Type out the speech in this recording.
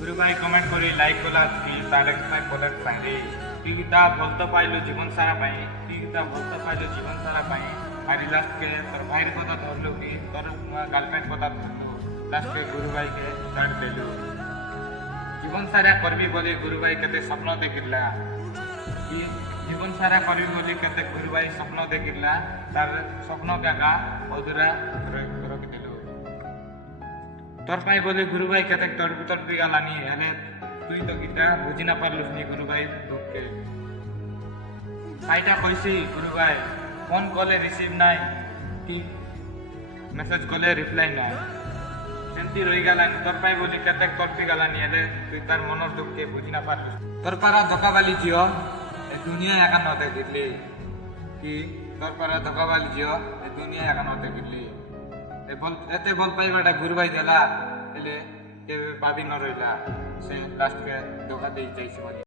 গুরু ভাই কমেন্ট করে লাইক কলা কি তাহলে ভাই বলে সাইরে তুই তা বলতে পাইলো জীবন সারা পাই তুই তা বলতে পাইলো জীবন সারা পাই আর লাস্টকে তোর ভাইয়ের কথা ধরলো কি তোর গার্লফ্রেন্ড কথা ধরলো লাস্টকে গুরু ভাইকে ছাড় দিলু জীবন সারা করবি বলে গুরু ভাই কেতে স্বপ্ন দেখিলা কি জীবন সারা করবি বলে কেতে গুরু ভাই স্বপ্ন দেখিলা তার স্বপ্ন কাকা অধুরা রকি দিল তোর পাই বলে গুরু ভাই কেতে তড়পি গালানি এনে তুই তো গীতা বুঝি না পারলুস নি গুরু ভাই দুঃখকে সাইটা কইছি গুরু ভাই ফোন কলে রিসিভ নাই কি মেসেজ কলে রিপ্লাই নাই সেমতি রই গেলানি তোর পাই বলি কেতে তড়পি গালানি এনে তুই তার মনের দুঃখকে বুঝি না পারলুস তোর পারা ধোকাবালি জিও এ দুনিয়া একান হতে দিলি কি তোর পারা ধোকাবালি জিও এ দুনিয়া একান হতে দিলি এতে বল পাইবাটা গুরু ভাই দেলা এলে ভাবি ন রইলা সে লাস্টকে ধোকা দিয়ে যাইছে